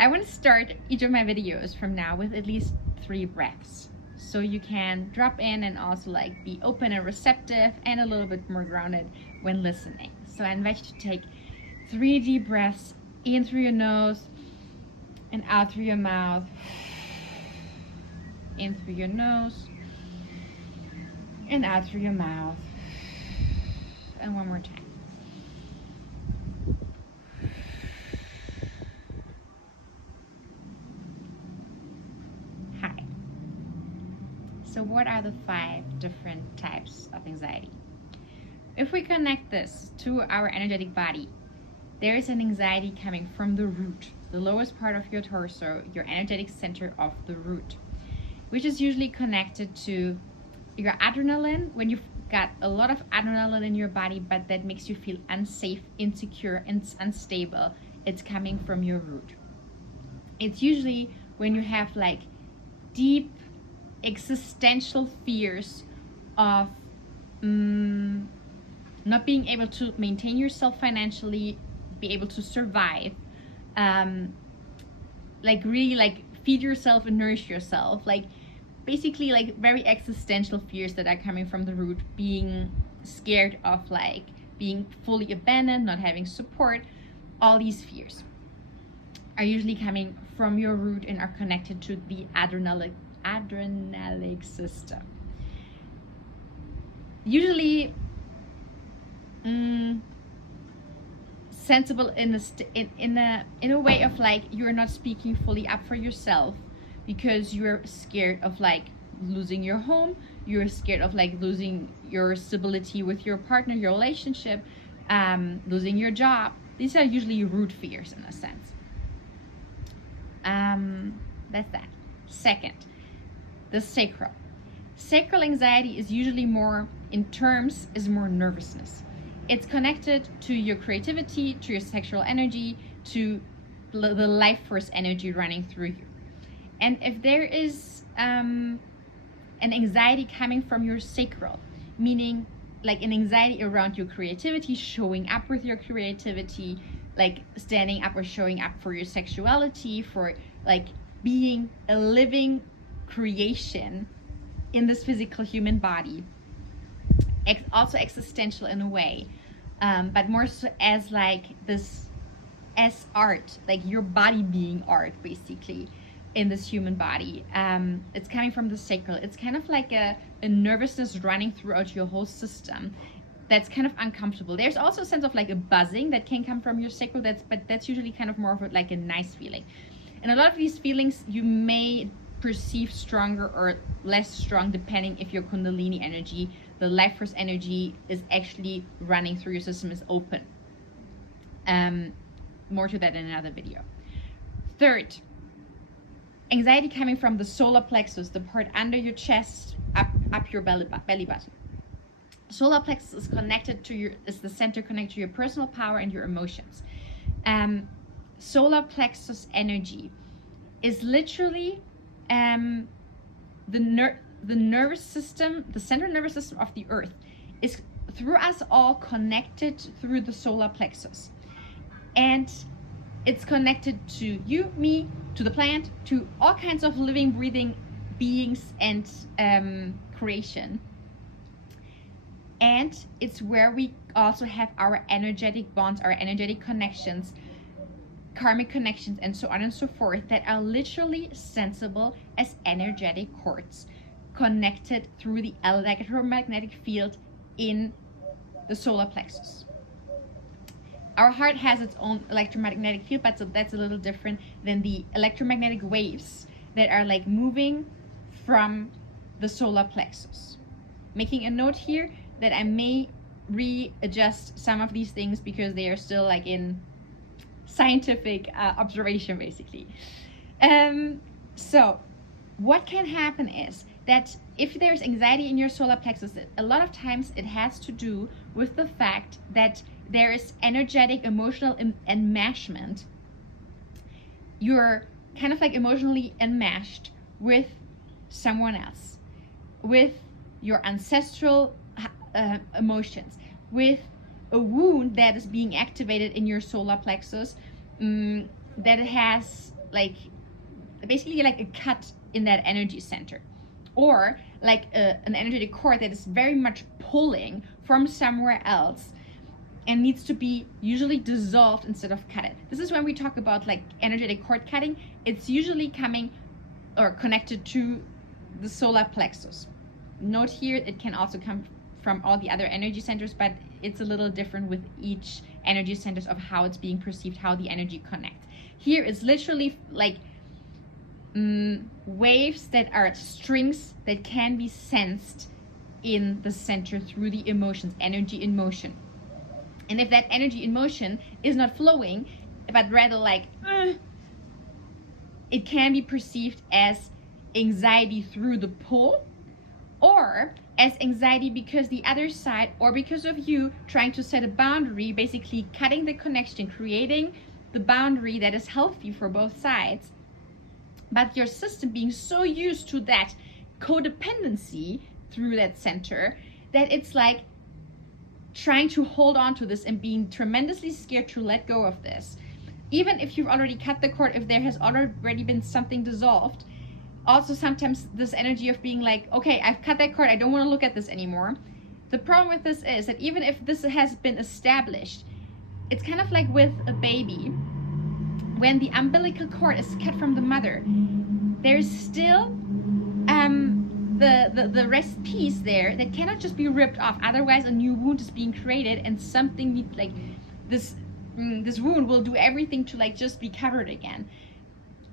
I want to start each of my videos from now with at least 3 breaths. So you can drop in and also like be open and receptive and a little bit more grounded when listening. So I invite you to take 3 deep breaths in through your nose and out through your mouth. In through your nose and out through your mouth. And one more time. Hi. So what are the 5 different types of anxiety? If we connect this to our energetic body, there is an anxiety coming from the root, the lowest part of your torso, your energetic center of the root, which is usually connected to your adrenaline. When you've got a lot of adrenaline in your body, but that makes you feel unsafe, insecure, and unstable, it's coming from your root. It's usually when you have like deep existential fears of not being able to maintain yourself financially, be able to survive, like really like feed yourself and nourish yourself, like basically like very existential fears that are coming from the root, being scared of like being fully abandoned, not having support. All these fears are usually coming from your root and are connected to the adrenalic system. Usually sensible in a way of like you're not speaking fully up for yourself because you're scared of like losing your home, you're scared of like losing your stability with your partner, your relationship, losing your job. These are usually root fears in a sense. That's that. Second, the sacral. Sacral anxiety is usually more, in terms, is more nervousness. It's connected to your creativity, to your sexual energy, to the life force energy running through you. And if there is an anxiety coming from your sacral, meaning like an anxiety around your creativity, showing up with your creativity, like standing up or showing up for your sexuality, for like being a living creation in this physical human body, also existential in a way, but more so as like this, as art, like your body being art basically in this human body. It's coming from the sacral. It's kind of like a nervousness running throughout your whole system that's kind of uncomfortable. There's also a sense of like a buzzing that can come from your sacral, but that's usually kind of more of like a nice feeling. And a lot of these feelings you may perceive stronger or less strong depending if your kundalini energy, the life force energy, is actually running through your system, is open. More to that in another video. Third, anxiety coming from the solar plexus, the part under your chest, up your belly button. Solar plexus is connected to your, is the center connected to your personal power and your emotions. Solar plexus energy is literally the nervous system, the central nervous system of the earth, is through us all connected through the solar plexus. And it's connected to you, me, to the plant, to all kinds of living, breathing beings and creation. And it's where we also have our energetic bonds, our energetic connections, karmic connections, and so on and so forth, that are literally sensible as energetic cords connected through the electromagnetic field in the solar plexus. Our heart has its own electromagnetic field, but so that's a little different than the electromagnetic waves that are like moving from the solar plexus. Making a note here that I may readjust some of these things because they are still like in scientific observation basically. So what can happen is that if there's anxiety in your solar plexus, a lot of times it has to do with the fact that there is energetic, emotional enmeshment. You're kind of like emotionally enmeshed with someone else, with your ancestral emotions, with a wound that is being activated in your solar plexus, that has like basically like a cut in that energy center, or like an energetic cord that is very much pulling from somewhere else and needs to be usually dissolved instead of cut it. This is when we talk about like energetic cord cutting. It's usually coming or connected to the solar plexus. Note here, it can also come from all the other energy centers, but it's a little different with each energy centers of how it's being perceived, how the energy connects. Here it's literally like waves that are strings that can be sensed in the center through the emotions, energy in motion. And if that energy in motion is not flowing, but rather like, it can be perceived as anxiety through the pull, or as anxiety because the other side, or because of you trying to set a boundary, basically cutting the connection, creating the boundary that is healthy for both sides. But your system being so used to that codependency through that center that it's like trying to hold on to this and being tremendously scared to let go of this. Even if you've already cut the cord, if there has already been something dissolved, also sometimes this energy of being like, okay, I've cut that cord, I don't want to look at this anymore. The problem with this is that even if this has been established, it's kind of like with a baby. When the umbilical cord is cut from the mother, there's still the rest piece there that cannot just be ripped off. Otherwise, a new wound is being created, and something like this wound will do everything to like just be covered again,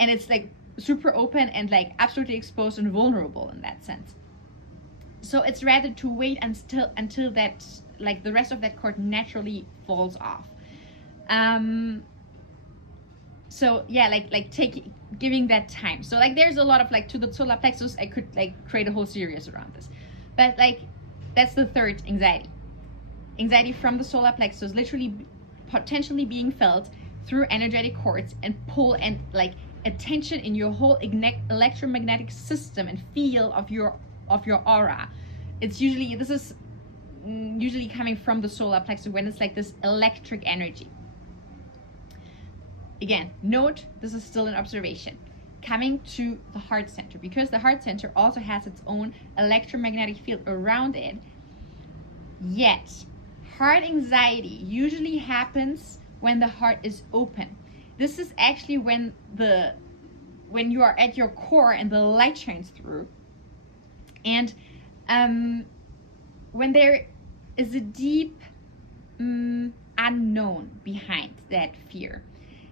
and it's like super open and like absolutely exposed and vulnerable in that sense. So it's rather to wait until that like the rest of that cord naturally falls off. So yeah, like giving that time. So like there's a lot of like to the solar plexus, I could like create a whole series around this, but like that's the third anxiety from the solar plexus, literally potentially being felt through energetic cords and pull and like attention in your whole electromagnetic system and feel of your aura. It's usually, this is usually coming from the solar plexus when it's like this electric energy. Again, note this is still an observation. Coming to the heart center, because the heart center also has its own electromagnetic field around it. Yet, heart anxiety usually happens when the heart is open. This is actually when you are at your core and the light shines through, and when there is a deep unknown behind that fear.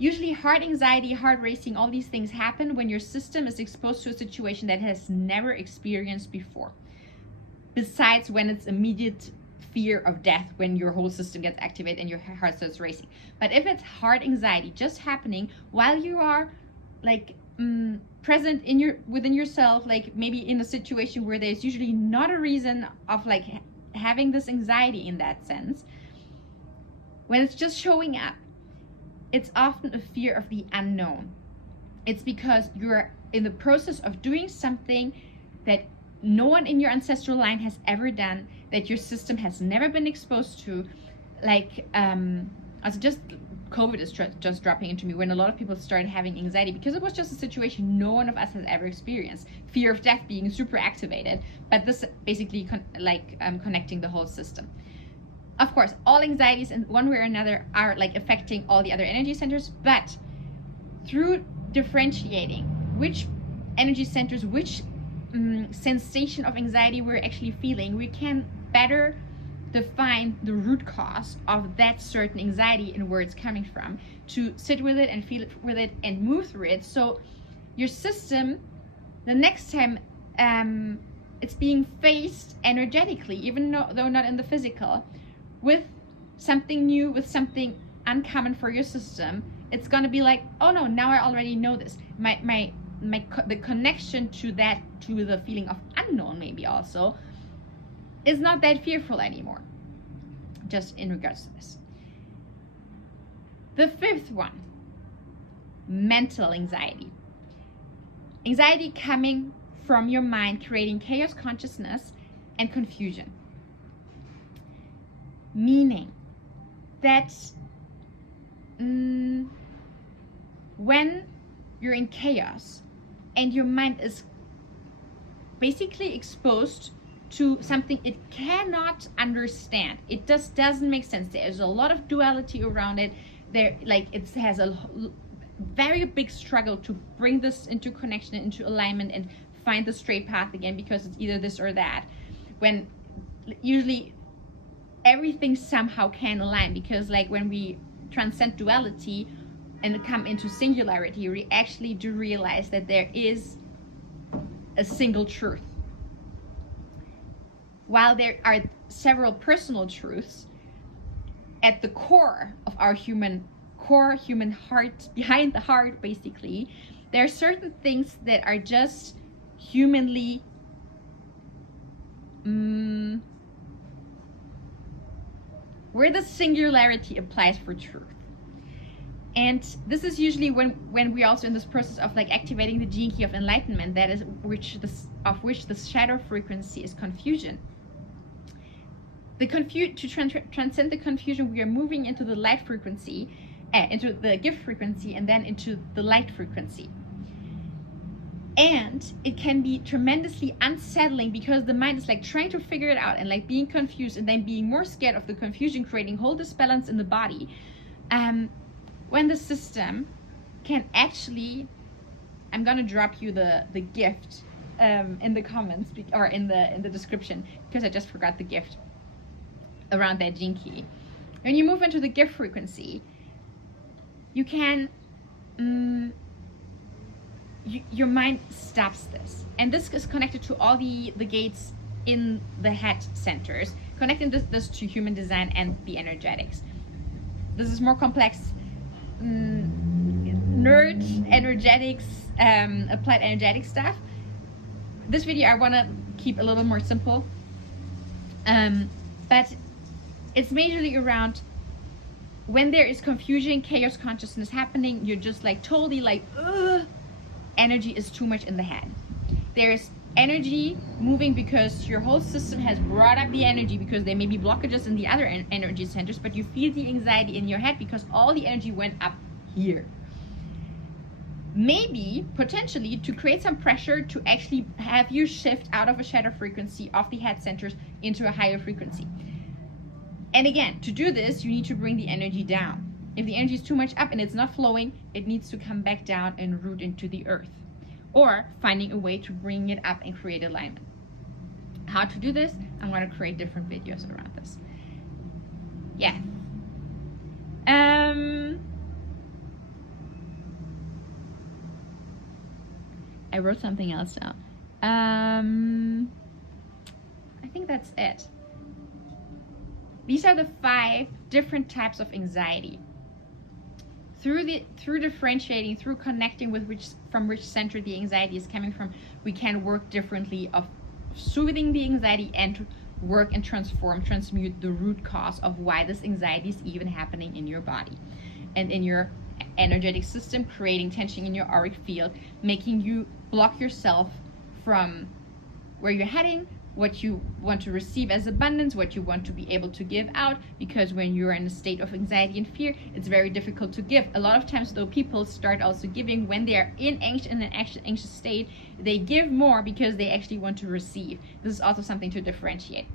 Usually heart anxiety, heart racing, all these things happen when your system is exposed to a situation that has never experienced before. Besides when it's immediate fear of death, when your whole system gets activated and your heart starts racing. But if it's heart anxiety just happening while you are like present within yourself, like maybe in a situation where there's usually not a reason of like having this anxiety in that sense, when it's just showing up, it's often a fear of the unknown. It's because you're in the process of doing something that no one in your ancestral line has ever done, that your system has never been exposed to. Like, also just COVID is just dropping into me when a lot of people started having anxiety because it was just a situation no one of us has ever experienced. Fear of death being super activated, but this basically connecting the whole system. Of course, all anxieties in one way or another are like affecting all the other energy centers, but through differentiating which energy centers, which sensation of anxiety we're actually feeling, we can better define the root cause of that certain anxiety and where it's coming from, to sit with it and feel it with it and move through it. So your system, the next time it's being faced energetically, even though not in the physical, with something new, with something uncommon for your system, it's gonna be like, oh no, now I already know this. The connection to that, to the feeling of unknown maybe also, is not that fearful anymore, just in regards to this. The fifth one, mental anxiety. Anxiety coming from your mind, creating chaos consciousness and confusion. Meaning that when you're in chaos and your mind is basically exposed to something it cannot understand. It just doesn't make sense. There's a lot of duality around it. It has a very big struggle to bring this into connection, into alignment, and find the straight path again, because it's either this or that, when usually everything somehow can align. Because like when we transcend duality and come into singularity, we actually do realize that there is a single truth. While there are several personal truths, at the core of our human heart, behind the heart basically, there are certain things that are just humanly where the singularity applies for truth. And this is usually when we're also in this process of like activating the gene key of enlightenment, that is which the shadow frequency is confusion. To transcend the confusion, we are moving into the light frequency, into the gift frequency, and then into the light frequency. And it can be tremendously unsettling, because the mind is like trying to figure it out and like being confused, and then being more scared of the confusion, creating whole disbalance in the body. When the system can actually, I'm gonna drop you the gift in the comments or in the description, because I just forgot the gift around that gene key. When you move into the gift frequency, you can your mind stops this, and this is connected to all the gates in the head centers, connecting this to human design and the energetics. This is more complex nerd energetics, applied energetic stuff. This video I want to keep a little more simple, but it's majorly around when there is confusion, chaos consciousness happening. You're just like totally like, ugh, energy is too much in the head. There's energy moving because your whole system has brought up the energy, because there may be blockages in the other energy centers, but you feel the anxiety in your head because all the energy went up here. Maybe potentially to create some pressure to actually have you shift out of a shadow frequency of the head centers into a higher frequency. And again, to do this, you need to bring the energy down. If the energy is too much up and it's not flowing, it needs to come back down and root into the earth, or finding a way to bring it up and create alignment. How to do this? I'm going to create different videos around this. Yeah. I wrote something else down. I think that's it. These are the 5 different types of anxiety. Through differentiating, through connecting with from which center the anxiety is coming from, we can work differently of soothing the anxiety and work and transmute the root cause of why this anxiety is even happening in your body and in your energetic system, creating tension in your auric field, making you block yourself from where you're heading, what you want to receive as abundance, what you want to be able to give out. Because when you're in a state of anxiety and fear, it's very difficult to give. A lot of times though, people start also giving when they are in an anxious state. They give more because they actually want to receive. This is also something to differentiate.